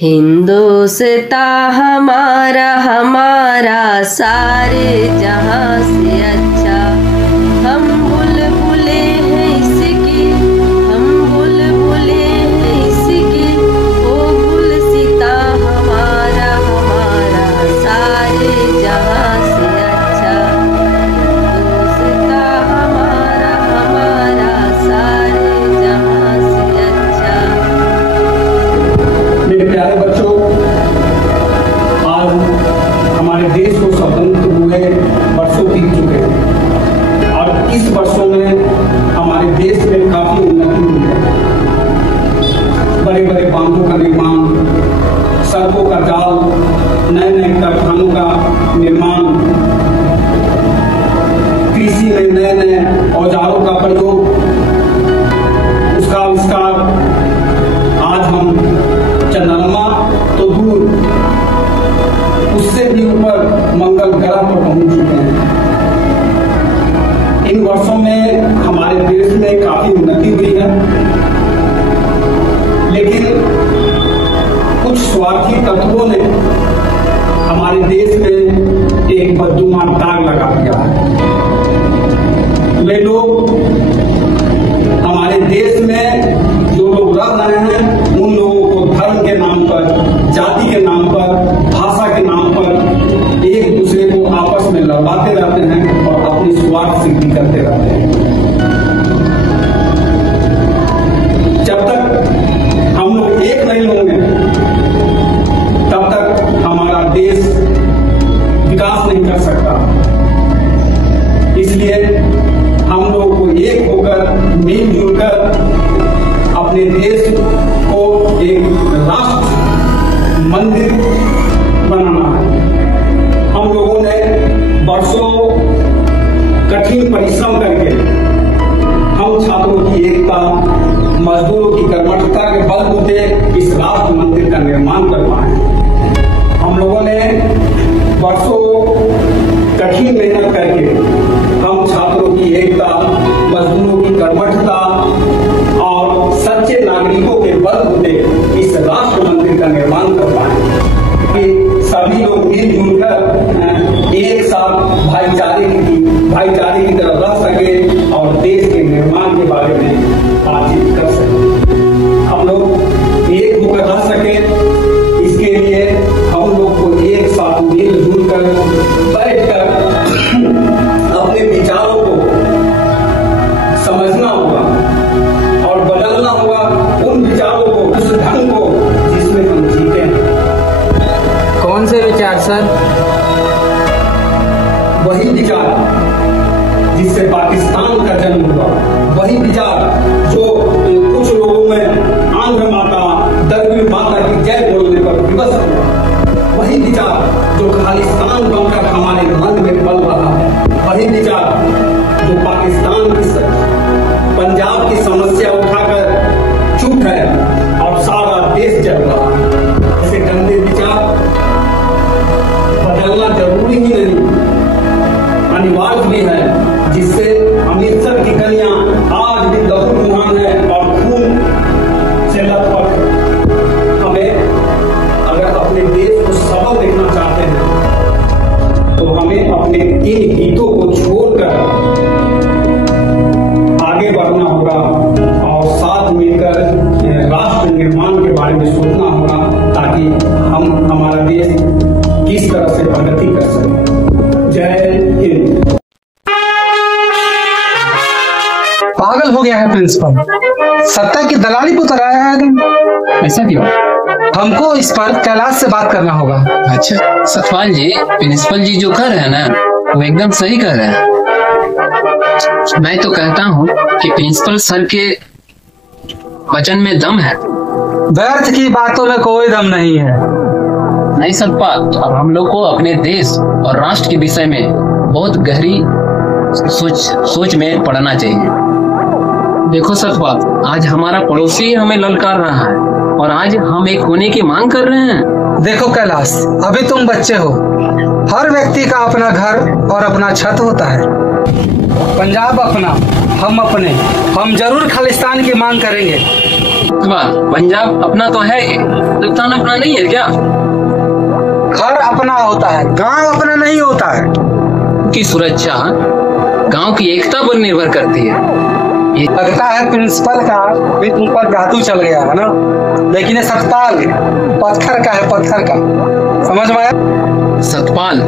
हिंदुस्तान हमारा हमारा सारे जहां से अच्छा। हम बुलबुले हैं इसकी, हम बुलबुले हैं इसकी। ओ गुलसिता हमारा हमारा सारे जहां से अच्छा। हिंदुस्तान हमारा हमारा सारे जहां से अच्छा। मेरे प्यारे बच्चों, आज हमारे देश को स्वतंत्र हुए वर्षों बीत चुके हैं और इस वर्षों में हमारे देश में काफी उन्नति हुई है। बड़े बड़े बांधों का निर्माण, सड़कों का जाल, नए नए कारखानों का निर्माण, कृषि में नए नए औजारों का प्रयोग, उसका आविष्कार। आज हम चंद्रमा तो दूर, उससे भी ऊपर मंगल ग्रह पर पहुंच चुके हैं। इन वर्षों में हमारे देश में काफी उन्नति हुई है, लेकिन कुछ स्वार्थी तत्वों ने हमारे देश में एक बददुमान दाग लगा दिया है। वे लोग हमारे देश में जो लोग रह रहे हैं, उन लोगों को धर्म के नाम पर, जाति के नाम पर, भाषा के नाम पर एक दूसरे को आपस में लड़वाते रहते हैं और अपनी स्वार्थ सिद्धि करते रहते हैं। जब तक हम लोग एक नहीं होंगे, तब तक हमारा देश विकास नहीं कर सकता। इसलिए हम लोगों को एक होकर, मिलजुल कर अपने देश को एक राष्ट्र मंदिर बनाना है। हम लोगों ने वर्षों कठिन परिश्रम करके हम छात्रों की एकता, मजदूरों की कर्मठता के बलबूते इस राष्ट्र मंदिर का निर्माण करवाए हैं। हम लोगों ने वर्षों कठिन मेहनत करके हम छात्रों की एकता, मजदूरों की कर्मठता और सच्चे नागरिकों के बलबूते इस राष्ट्र मंदिर का निर्माण कर पाए कि सभी लोग मिलजुल कर एक साथ भाईचारे की तरफ रह सके और देश के निर्माण के बारे में बातचीत कर सके। हम लोग एक होकर रह सके, इसके लिए हम लोग को एक साथ मिलजुल कर बैठकर अपने विचारों को समझना होगा और बदलना होगा, उन विचारों को, उस ढंग को जिसमें हम जीते हैं। कौन से विचार सर? वही विचार जिससे पाकिस्तान का जन्म हुआ, वही विचार जो कुछ लोगों में आंध्र माता, दरबी माता की जय बोलने पर विवश हुआ, वही विचार जो खालिस्तान बनकर हमारे मन में पल रहा है, वही विचार जो पाकिस्तान की, पंजाब की समस्या उठाकर चुप है और सारा देश जल रहा है। ऐसे गंदे विचार बदलना जरूरी ही नहीं, अनिवार्य भी है, जिससे अमृतसर की गलियां आज भी लहूलुहान है और खून से लथपथ है। हमें अगर अपने देश को सबल देखना चाहते हैं तो हमें अपने इन हितों को छोड़कर आगे बढ़ना होगा और साथ मिलकर राष्ट्र निर्माण के बारे में सोचना होगा, ताकि हम हमारा देश किस तरह से प्रगति कर सके। जय हिंद। पागल हो गया है प्रिंसिपल, सत्ता की दलाली पर उतर आया है तुम। ऐसा क्यों? हमको इस पर कैलाश से बात करना होगा। अच्छा सतपाल जी, प्रिंसिपल जी जो कर रहे हैं ना, वो एकदम सही कर रहे हैं। मैं तो कहता हूँ कि प्रिंसिपल सर के वचन में दम है। व्यर्थ की बातों में कोई दम नहीं है। नहीं सतपाल, अब हम लोग को अपने देश और राष्ट्र के विषय में बहुत गहरी सोच में पड़ना चाहिए। देखो सतपाल, आज हमारा पड़ोसी हमें ललकार रहा है और आज हम एक होने की मांग कर रहे हैं। देखो कैलाश, अभी तुम बच्चे हो, हर व्यक्ति का अपना घर और अपना छत होता है। पंजाब अपना, हम अपने, हम जरूर खालिस्तान की मांग करेंगे। पंजाब अपना तो है, हिंदुस्तान अपना नहीं है क्या? घर अपना होता है, गांव अपना नहीं होता है। की सुरक्षा गांव की एकता पर निर्भर करती है। ये लगता है प्रिंसिपल का भी तुम पर जादू चल गया है ना, लेकिन ये सतपाल पत्थर का है, पत्थर का। समझ में आया? सतपाल,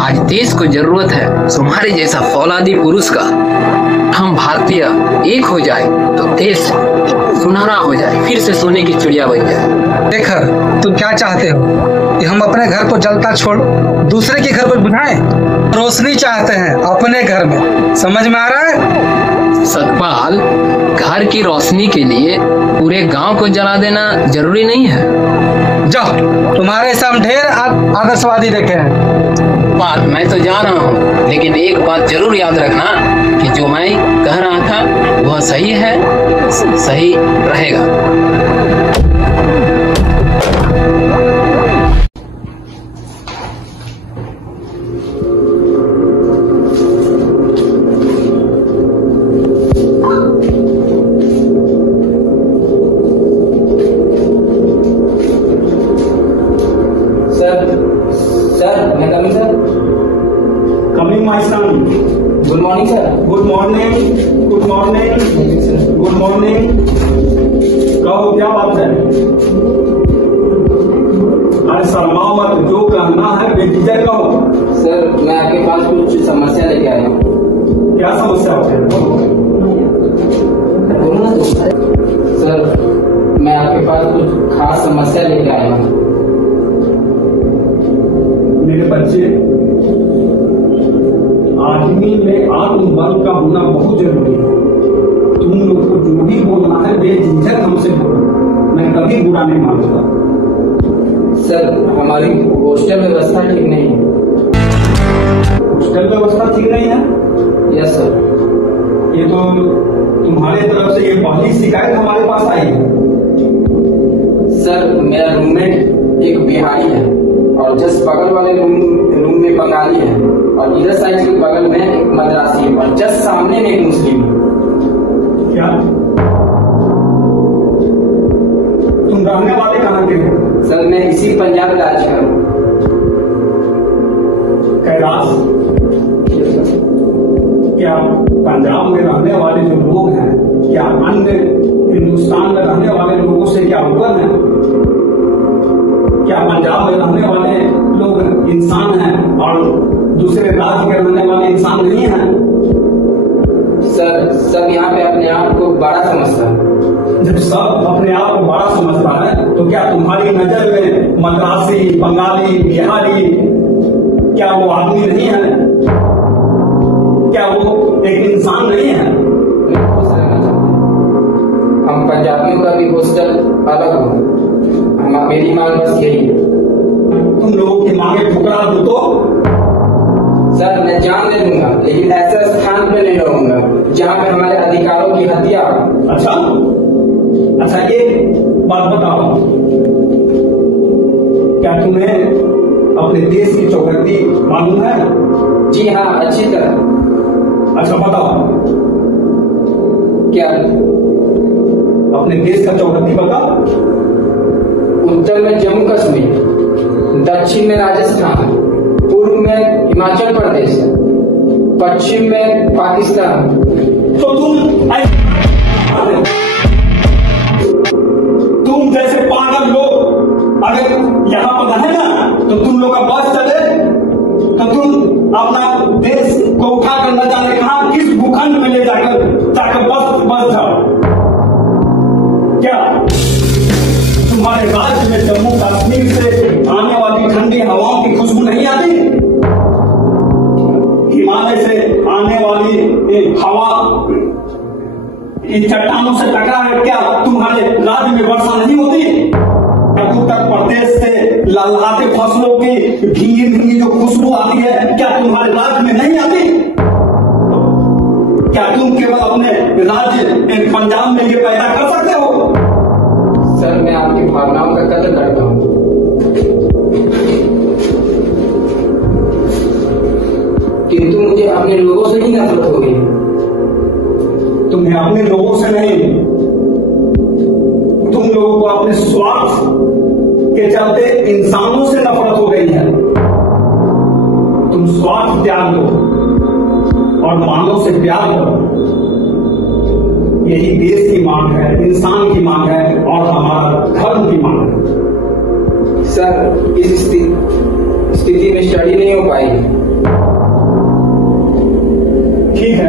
आज देश को जरूरत है तुम्हारे जैसा फौलादी पुरुष का। हम भारतीय एक हो जाए तो देश सुनहरा हो जाए, फिर से सोने की चिड़िया बन जाए। देख तुम क्या चाहते हो कि हम अपने घर को जलता छोड़ दूसरे के घर पर बुझाएं? रोशनी चाहते हैं अपने घर में। समझ में आ रहा है? सतपाल, घर की रोशनी के लिए पूरे गांव को जला देना जरूरी नहीं है। जाओ, तुम्हारे सामने ढेर आदर्शवादी देखे हैं। बात मैं तो जा रहा हूँ, लेकिन एक बात जरूर याद रखना कि जो मैं कह रहा था वह सही है, सही रहेगा। सर, मैं coming sir. Coming my son. Good morning sir. Good morning, good morning, good morning. कहो क्या बात है? अरे शर्माओ मत, जो कहना है बेझिझक कहो। सर, मैं आपके पास कुछ समस्या लेके आया हूँ। क्या समस्या है? बोलो ना सर, मैं आपके पास कुछ खास समस्या लेके आया हूँ। मेरे बच्चे, आदमी में आत्मबल का होना बहुत जरूरी है। तुम लोग को जो भी बोलना है बेझिझक हमसे बोलो, मैं कभी बुरा नहीं मानता। सर, हमारी हॉस्टल व्यवस्था ठीक नहीं है। हॉस्टल व्यवस्था ठीक नहीं है? Yes sir. ये तो तुम्हारे तरफ से ये पहली शिकायत हमारे पास आई है। सर, मेरा रूममेट एक बिहारी है और जस्ट बगल वाले रूम में बंगाली है, और इधर साइड के बगल में एक मद्रासी है, और जस्ट सामने में एक मुस्लिम है। क्या तुम रहने वाले कहाँ के हो? सर, मैं इसी पंजाब राज्य का हूँ। कैलाश, क्या पंजाब में रहने वाले जो लोग हैं, क्या अन्य हिंदुस्तान में रहने वाले लोगों से क्या ऊपर हैं? क्या पंजाब में रहने वाले लोग इंसान हैं और दूसरे राज्य के रहने वाले इंसान नहीं हैं? सर, सब यहाँ पे अपने आप को बड़ा समझता है। जब सब अपने आप को बड़ा समझता है तो क्या तुम्हारी नजर में मद्रासी, बंगाली, बिहारी क्या वो आदमी नहीं है? क्या वो एक इंसान नहीं है? हम पंजाबियों का भी हॉस्टल अलग हो। मेरी मांग बस यही है। तुम लोगों की मांगे ठुकरा दो तो? सर, मैं जान दे दूंगा, लेकिन ऐसे स्थान पे नहीं रहूंगा जहाँ पे हमारे अधिकारों की हत्या। अच्छा, एक बात बताओ, क्या तुम्हें अपने देश की चौहद्दी मालूम है? जी हाँ, अच्छी तरह। अच्छा बताओ, क्या? अपने देश का चौहद्दी बताओ। उत्तर में जम्मू कश्मीर, दक्षिण में राजस्थान, पूर्व में हिमाचल प्रदेश, पश्चिम में पाकिस्तान। तो तुम जैसे पागल लोग अगर यहाँ पर रहे ना, तो तुम लोग का बस चले तो तुम अपना देश को उठाकर न जाने कहा किस भूखंड में ले जाकर बस जाओ। क्या तुम्हारे राज्य में जम्मू कश्मीर से आने वाली ठंडी हवाओं की खुशबू नहीं आती? हिमालय से आने वाली हवा इन चट्टानों से टकरा है, क्या तुम्हारे राज्य में वर्षा नहीं होती? उत्तर प्रदेश से ललहाते फसलों की भीगी भीगी जो खुशबू आती है, क्या तुम्हारे राज्य में नहीं आती? क्या तुम केवल अपने राज्य पंजाब में ये पैदा कर सकते हो? सर, मैं आपकी भावनाओं का कदर करता हूँ, किंतु मुझे अपने लोगों से ही नफरत हो गई। तुम्हें अपने लोगों से नहीं, इंसानों से नफरत हो गई है। तुम स्वार्थ त्याग दो और मानव से प्यार करो। यही देश की मांग है, इंसान की मांग है और हमारा धर्म की मांग है। सर, इस स्थिति में स्टडी नहीं हो पाएगी। ठीक है,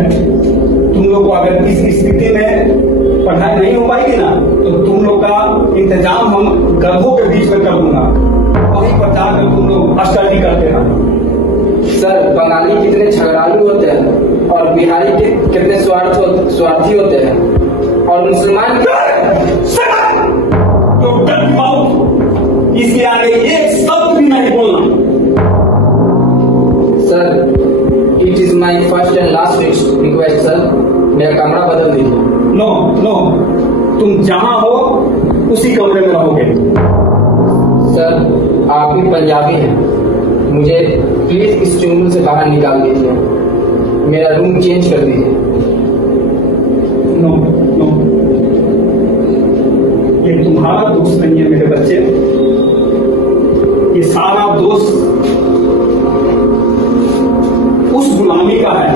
तुम लोग को अगर इस स्थिति में पढ़ाई नहीं हो पाएगी ना, तो तुम लोग का इंतजाम हम गधों के बीच में कर दूंगा, वहीं पर जाकर तुम लोग स्टडी करते रहना। सर, बंगाली कितने झगड़ालू होते हैं और बिहारी कितने स्वार्थी होते हैं और मुसलमान इसके आगे एक शब्द भी नहीं बोलना। Sir, it is my first and last request sir, मेरा कमरा बदल दीजिए। नो नो, तुम जहां हो उसी कमरे में रहोगे। सर, आप भी पंजाबी हैं, मुझे प्लीज इस चुंगल से बाहर निकाल दीजिए, मेरा रूम चेंज कर दीजिए। नो नो, ये तुम्हारा दोष नहीं है मेरे बच्चे, ये सारा दोष उस गुलामी का है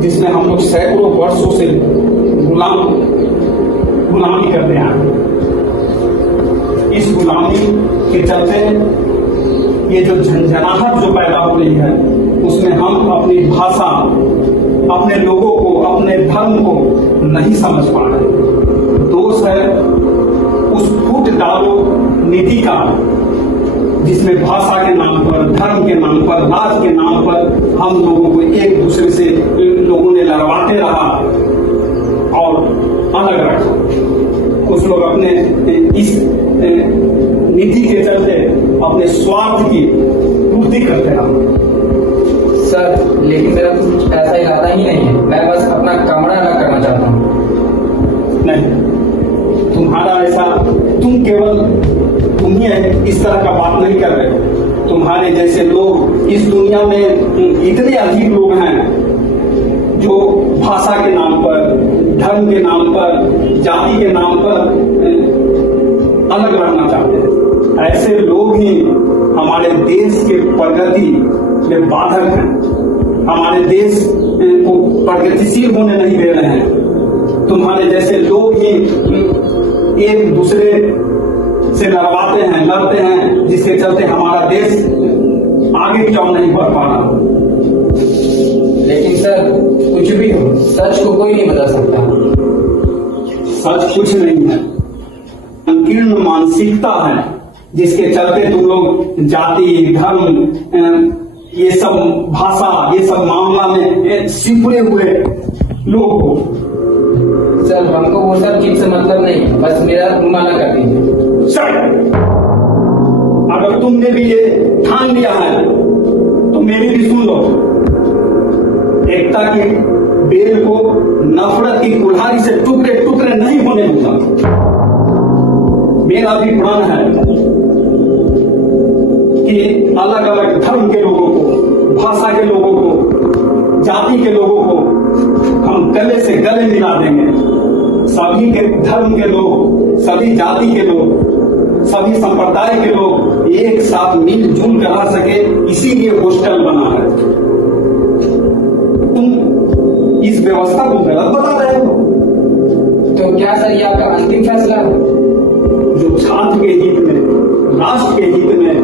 जिसमें हम लोग सैकड़ों वर्षों से गुलामी करते हैं। इस गुलामी के चलते ये जो झंझनाहट जो पैदा हो रही है, उसमें हम अपनी भाषा, अपने लोगों को, अपने धर्म को नहीं समझ पा रहे। दोष है उस फूट डालो नीति का, जिसमें भाषा के नाम पर, धर्म के नाम पर, राज के नाम पर हम लोगों को एक दूसरे से लोगों ने लड़वाते रहा और अलग रखा। कुछ लोग अपने इस नीति के चलते अपने स्वार्थ की पूर्ति करते रहा। सर, लेकिन मेरा कुछ ऐसा इरादा ही नहीं है, मैं बस अपना कमरा अलग करना चाहता हूँ। नहीं, तुम्हारा ऐसा, तुम ही इस तरह का बात नहीं कर रहे। तुम्हारे जैसे लोग इस दुनिया में इतने अधिक लोग हैं जो भाषा के नाम पर, धर्म के नाम पर, जाति के नाम पर अलग रहना चाहते हैं। ऐसे लोग ही हमारे देश के प्रगति में बाधक हैं, हमारे देश को प्रगतिशील होने नहीं दे रहे हैं। तुम्हारे जैसे लोग ही एक दूसरे से लड़वाते हैं, लड़ते हैं, जिसके चलते हमारा देश आगे की ओर नहीं बढ़ पा रहा। लेकिन सर, कुछ भी हो, सच को कोई नहीं बदल सकता। सच कुछ नहीं है, संकीर्ण मानसिकता है, जिसके चलते तुम लोग जाति, धर्म, ये सब भाषा, ये सब मामला में सिकुड़े हुए लोग हो। सर, हमको वो सब चीज से मतलब नहीं, बस मेरा रूम अलग कर दीजिए। सर, अगर तुमने भी ये ठान लिया है तो मेरी भी सुन लो। एकता की बेल को नफरत की कुल्हाड़ी से टुकड़े टुकड़े नहीं होने दूंगा। मेरा भी प्रण है कि अलग अलग धर्म के लोगों को, भाषा के लोगों को, जाति के लोगों को हम गले से गले मिला देंगे। सभी के धर्म के लोग, सभी जाति के लोग, सभी संप्रदाय के लोग एक साथ मिलजुल कर रह सके, इसीलिए हॉस्टल बना है। तुम इस व्यवस्था को गलत बता रहे हो। तो क्या सर, ये आपका अंतिम फैसला है? जो छात्र के हित में, राष्ट्र के हित में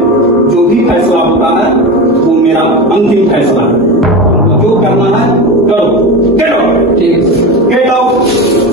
जो भी फैसला होता है, वो मेरा अंतिम फैसला है। जो करना है करो। Get out. ठीक। Get out.